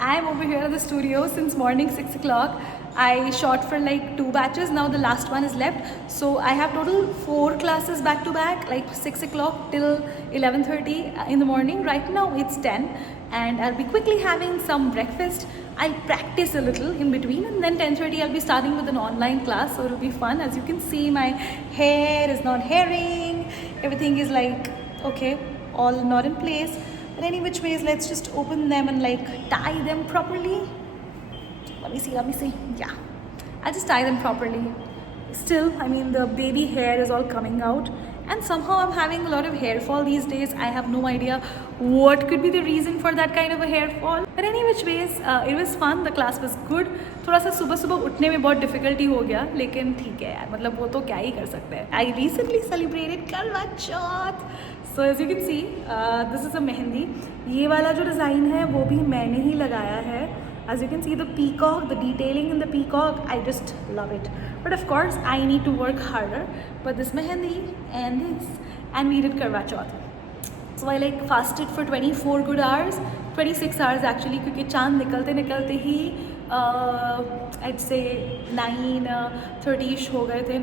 I'm over here at the studio since morning 6 o'clock. I shot for like 2 batches, now the last one is left. So I have total 4 classes back to back, like 6 o'clock till 11:30 in the morning. Right now it's 10 and I'll be quickly having some breakfast. I'll practice a little in between and then 10:30 I'll be starting with an online class, so it'll be fun. As you can see, my hair is not herring, everything is like okay, all not in place. But any which ways, let's just open them and like tie them properly. Let me see. Yeah, I'll just tie them properly. Still, I mean, the baby hair is all coming out and somehow I'm having a lot of hair fall these days. I have no idea what could be the reason for that kind of a hair fall. But any which ways, it was fun. The class was good. थोड़ा सा सुबह सुबह उठने में बहुत difficulty हो गया, लेकिन ठीक है यार, मतलब वो तो क्या ही कर सकते हैं. I recently celebrated करवा चौथ. So as you can see, this is a mehndi. ये वाला जो डिज़ाइन है वो भी मैंने ही लगाया है. As you can see, the peacock, the detailing in the peacock, I just love it. But of course, I need to work harder. But this mehendi and this, and we did Karwa Chauth. So I like fasted for 24 good hours, 26 hours actually, क्योंकि चांद निकलते निकलते ही I'd say 9:30ish हो गए थे,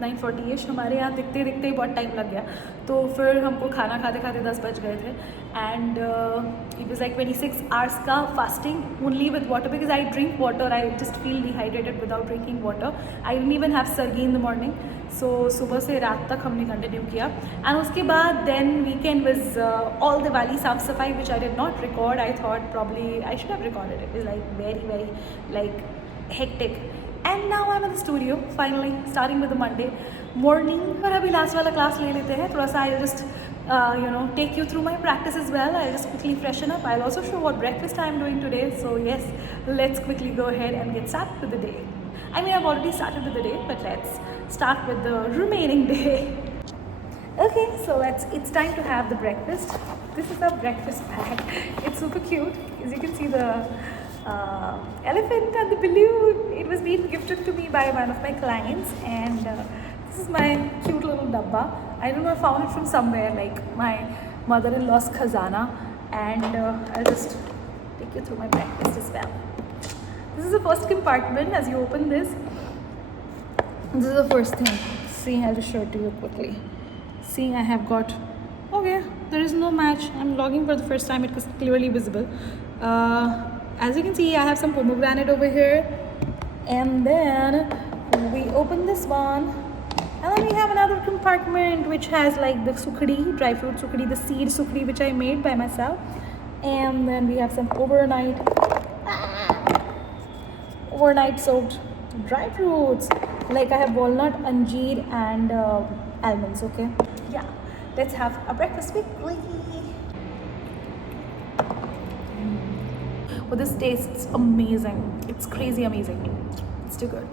9:40 हमारे यहाँ दिखते दिखते ही बहुत टाइम लग गया. तो फिर हमको खाना खाते खाते 10 बज गए थे. And it was like 26 hours का fasting only with water, because I drink water. I just feel dehydrated without drinking water. I didn't even have sargi in the morning. So सुबह से रात तक हमने कंटिन्यू किया. एंड उसके बाद then weekend was all Diwali साफ सफाई, which I did not record. I thought probably I should have recorded. It is like very like hectic. And now I'm in the studio finally, starting with the Monday morning. पर अभी last वाला class ले लेते हैं थोड़ा सा. I'll just take you through my practice as well. I'll just quickly freshen up. I'll also show what breakfast I'm doing today. So yes, let's quickly go ahead and get started with the day. I mean, I've already started with the day, but let's start with the remaining day. Okay, so it's time to have the breakfast. This is a breakfast bag. It's super cute. As you can see, the elephant and the balloon. It was being gifted to me by one of my clients, and this is my cute little dabba. I don't know, I found it from somewhere, like my mother-in-law's khazana. And I'll just take you through my breakfast as well. This is the first compartment. As you open this, this is the first thing. See, I'll just show it to you quickly. See, I have got, okay, there is no match. I'm logging for the first time. It was clearly visible. As you can see, I have some pomegranate over here, and then we open this one, and then we have another compartment which has like the sukhdi, dry fruit sukhdi, the seed sukhdi which I made by myself. And then we have some overnight soaked dry fruits, like I have walnut, anjeer and almonds. Okay, yeah, let's have a breakfast quickly. Well, this tastes amazing. It's crazy amazing. It's too good.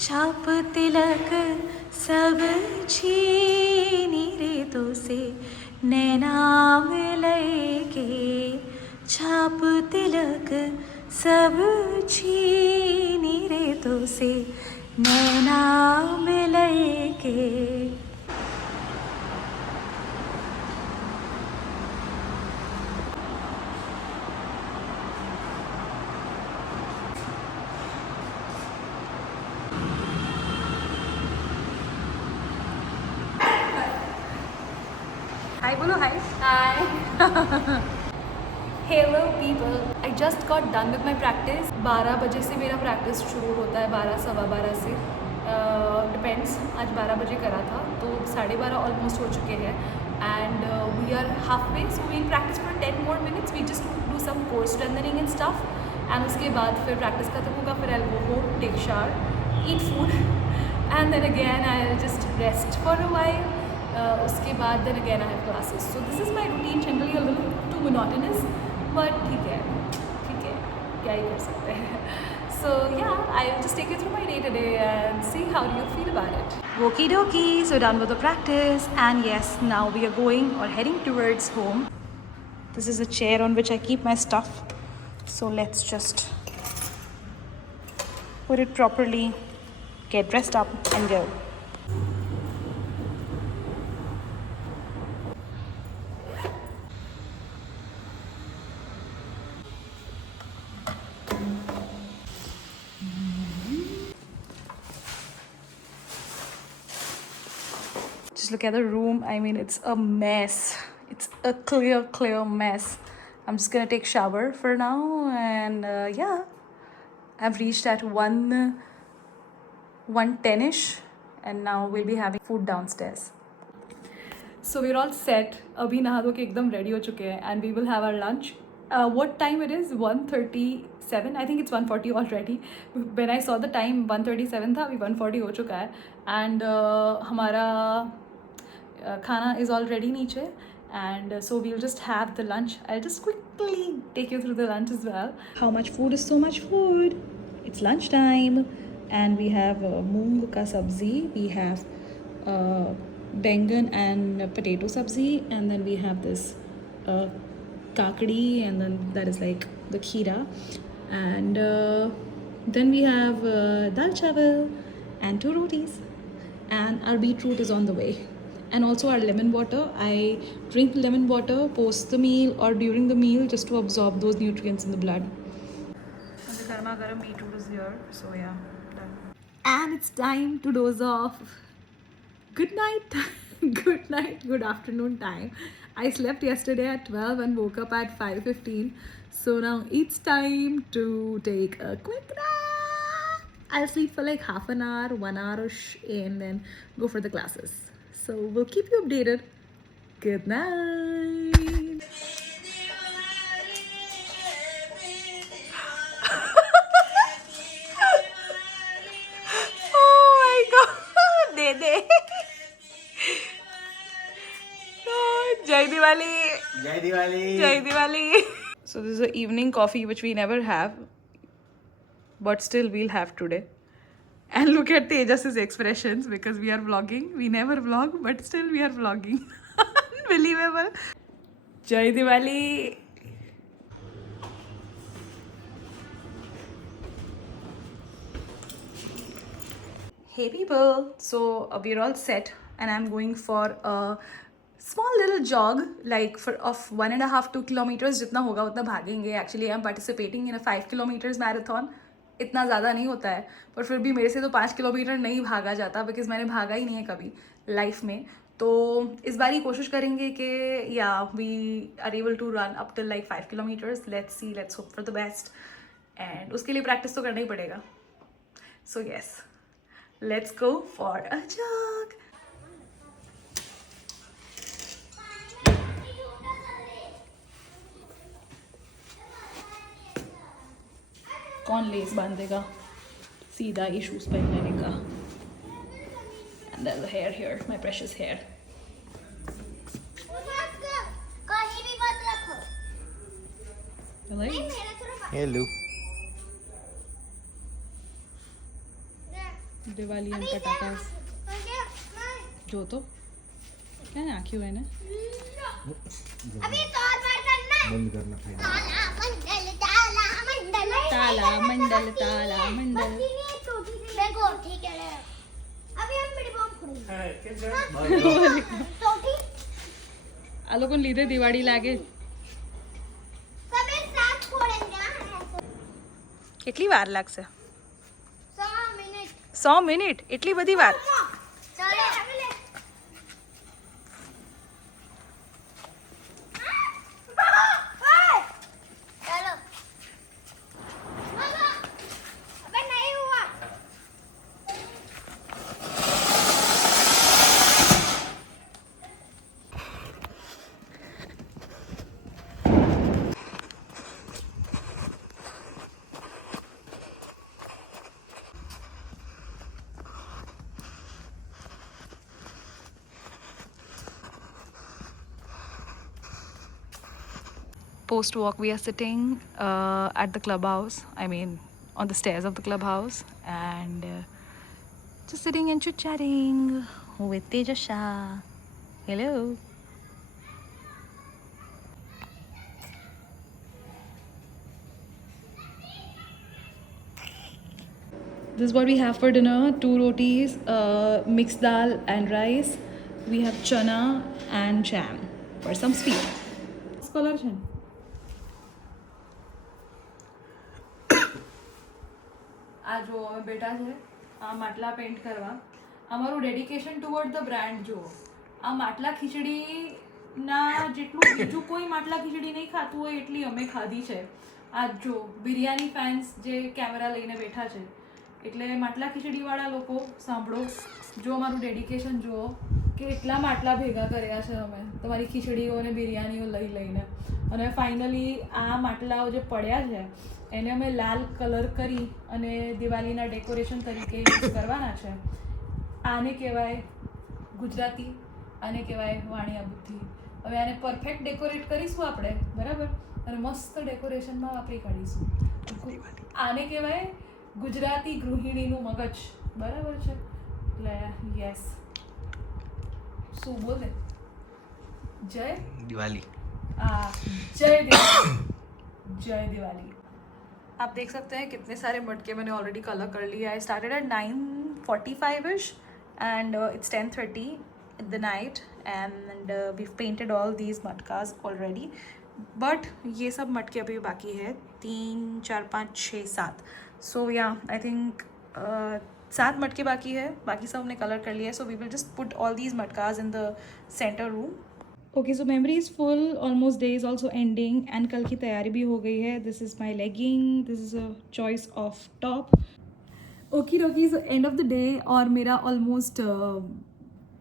छाप तिलक सब छीनी रे तो से नैना मिलई के, छाप तिलक सब छीनी रे तो से नैना मिलई के. Hi bolo, hi. Hi. Hello people. I just got done with my practice. 12 बजे से मेरा प्रैक्टिस शुरू होता है, 12 सवा 12 से डिपेंड्स. आज 12 बजे करा था तो 12:30 ऑलमोस्ट हो चुके हैं. And we are half way, so we practise for 10 more minutes. We just do some core strengthening and stuff. And उसके बाद फिर प्रैक्टिस खत्म होगा, फिर I'll go home, take shower, eat food, and then again I'll just rest for a while. उसके बाद then again I have classes. So this is my routine, generally a little too monotonous, but ठीक है, क्या ही कर सकते हैं. So yeah, I'll just take you through my day today and see how do you feel about it. Okie dokie, so done with the practice, and yes, now we are going or heading towards home. This is a chair on which I keep my stuff. So let's just put it properly, get dressed up and go. Just look at the room. I mean, it's a mess. It's a clear mess. I'm just gonna take shower for now, and yeah, I've reached at 1:10ish, and now we'll be having food downstairs. So we're all set. अभी नहा धो के एकदम ready हो चुके हैं, and we will have our lunch. What time it is? 1:37. I think it's 1:40 already. When I saw the time, 1:37 था, अभी 1:40 हो चुका है, and हमारा खाना is already नीचे, and so we'll just have the lunch. I'll just quickly take you through the lunch as well. How much food is so much food? It's lunch time, and we have moong ka sabzi, we have bengan and potato sabzi, and then we have this kakdi, and then that is like the kheera, and then we have dal chawal and 2 rotis, and our beetroot is on the way, and also our lemon water. I drink lemon water post the meal or during the meal just to absorb those nutrients in the blood. And the garma garam beetroot is here, so yeah, done. And it's time to doze off. Good night. Good night, good afternoon time. I slept yesterday at 12 and woke up at 5:15, so now it's time to take a quick nap. I'll sleep for like half an hour, 1 hour-ish, and then go for the classes. So we'll keep you updated. Good night. Oh my god. Dede. Jai Diwali. Jai Diwali. Jai Diwali. So this is the evening coffee which we never have, but still we'll have today. And look at Tejas's expressions because we are vlogging. We never vlog, but still we are vlogging. Unbelievable. Jai Diwali. Hey people. So we're all set, and I'm going for a small little jog, like of 1.5-2 kilometers. जितना होगा उतना भागेंगे. Actually, I'm participating in a 5 kilometers marathon. इतना ज़्यादा नहीं होता है, पर फिर भी मेरे से तो 5 किलोमीटर नहीं भागा जाता, बिकॉज मैंने भागा ही नहीं है कभी लाइफ में. तो इस बार ही कोशिश करेंगे कि या we are able to run up till like 5 kilometres. Let's see, let's hope for the best, and उसके लिए प्रैक्टिस तो करना ही पड़ेगा. So yes, let's go for a jog. कौन लेस बांधेगा, सीधा ही शूज पहनने का. And there is a hair here, my precious hair. कहीं भी मत रखो. Hello. दिवाली एंड पटाखास जो तो क्या है आँखी हुए ना. अभी तो और बार करना है. बंद करना फाइनल. ताला मंडल ताला मंडल. देखो ठीक है. अभी हम बड़ी बम फोड़ेंगे. तो ठीक. આ લોકોને લીધે દિવાળી લાગે. सब एक साथ फोड़ेंगे. કેટલી વાર લાગશે? 100 મિનિટ. 100 મિનિટ? એટલી બધી વાર? चलो post walk we are sitting at the clubhouse, I mean on the stairs of the clubhouse, and just sitting and chit chatting with Tejas Shah. Hello. This is what we have for dinner: 2 rotis, mixed dal and rice. We have chana and jam for some sweet. Color છે આ જો હવે બેટા છે આ માટલા paint કરવા. અમારું ડેડિકેશન ટુવર્ડ ધ બ્રાન્ડ જો. આ માટલા ખીચડીના જેટલું બીજું કોઈ માટલા ખીચડી નહીં ખાતું હોય એટલી અમે ખાધી છે. આ જો બિરયાની ફેન્સ જે કેમેરા લઈને બેઠા છે, એટલે માટલા ખીચડીવાળા લોકો સાંભળો, જો અમારું ડેડિકેશન જુઓ કે એટલા માટલા ભેગા કર્યા છે અમે તમારી ખીચડીઓ અને બિરયાનીઓ લઈ લઈને. અને ફાઇનલી આ માટલાઓ જે પડ્યા છે એને અમે લાલ કલર કરી અને દિવાળીના ડેકોરેશન તરીકે યુઝ કરવાના છે. આને કહેવાય ગુજરાતી, આને કહેવાય વાણિયા બુદ્ધિ. હવે આને પરફેક્ટ ડેકોરેટ કરીશું આપણે, બરાબર, અને મસ્ત ડેકોરેશનમાં વાપરી કાઢીશું. આને કહેવાય ગુજરાતી ગૃહિણીનું મગજ, બરાબર છે. એટલે યસ, શું બોલે? જય दिवाली. जय दिवाली, जय दिवाली. आप देख सकते हैं कितने सारे मटके मैंने ऑलरेडी कलर कर लिया. I started at 9:45ish and it's 10:30 in the night and we've painted all these मटकास already. But ये सब मटके अभी बाकी है, 3 4 5 6 7. सो या आई थिंक 7 मटके बाकी है, बाकी सब हमने कलर कर लिया है. So we will just put all these matkas in the centre room. Okay, so memory is full, almost day is also ending and कल की तैयारी भी हो गई है. This is my legging, this is a choice of top. Okay dokey, so end of the डे और मेरा ऑलमोस्ट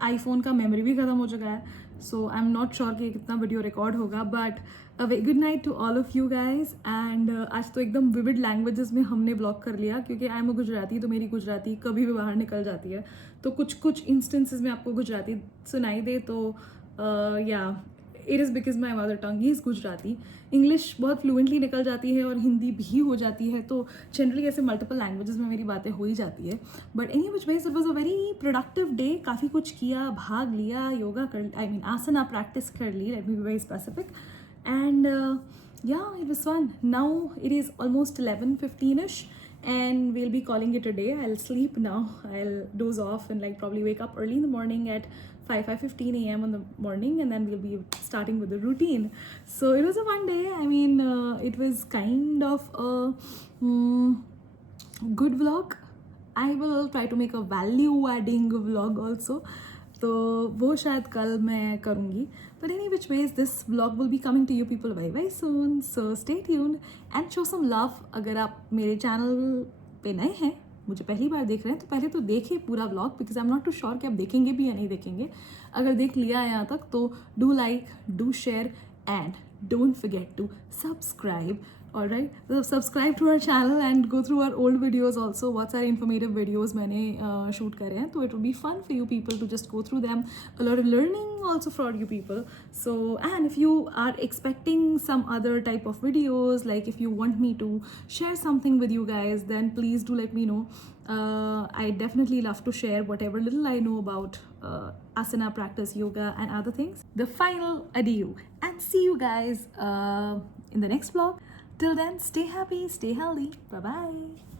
आईफोन का मेमोरी भी ख़त्म हो चुका है. So I am not sure कि कितना वीडियो रिकॉर्ड होगा, but a very good night to all of you guys. And आज तो एकदम विविड लैंग्वेजेस में हमने ब्लॉग कर लिया, क्योंकि आई एम अ गुजराती, तो मेरी गुजराती कभी भी बाहर निकल जाती है. तो कुछ इंस्टेंसेस में आपको गुजराती सुनाई दे तो या it is because my mother tongue is Gujarati. English बहुत फ्लुएंटली निकल जाती है और हिंदी भी हो जाती है, तो जनरली ऐसे मल्टीपल लैंग्वेजेस में मेरी बातें हो ही जाती है. But any which ways it was a very productive day. काफ़ी कुछ किया, भाग लिया, योगा कर, आई मीन आसना प्रैक्टिस कर ली, let me be very specific. And yeah, it was fun. Now it is almost 11:15ish and we'll be calling it a day. I'll sleep now. I'll doze off and like probably wake up early in the morning at 5:15 a.m. in the morning, and then we'll be starting with the routine. So it was a fun day. I mean, it was kind of a good vlog. I will try to make a value adding vlog also. तो वो शायद कल मैं करूँगी. But any which ways, this vlog will be coming to you people very very soon. So stay tuned and show some love. अगर आप मेरे channel पे नए हैं, मुझे पहली बार देख रहे हैं, तो पहले तो देखिए पूरा vlog, because I am not too sure कि आप देखेंगे भी या नहीं देखेंगे. अगर देख लिया है यहाँ तक तो do like, do share and don't forget to subscribe. Alright, so subscribe to our channel and go through our old videos also. बहुत सारे informative videos मैंने shoot करे हैं, तो it will be fun for you people to just go through them. A lot of learning also for you people. So, and if you are expecting some other type of videos, like if you want me to share something with you guys, then please do let me know. I definitely love to share whatever little I know about asana practice, yoga and other things. The final adieu and see you guys in the next vlog. Till then, stay happy, stay healthy. Bye-bye.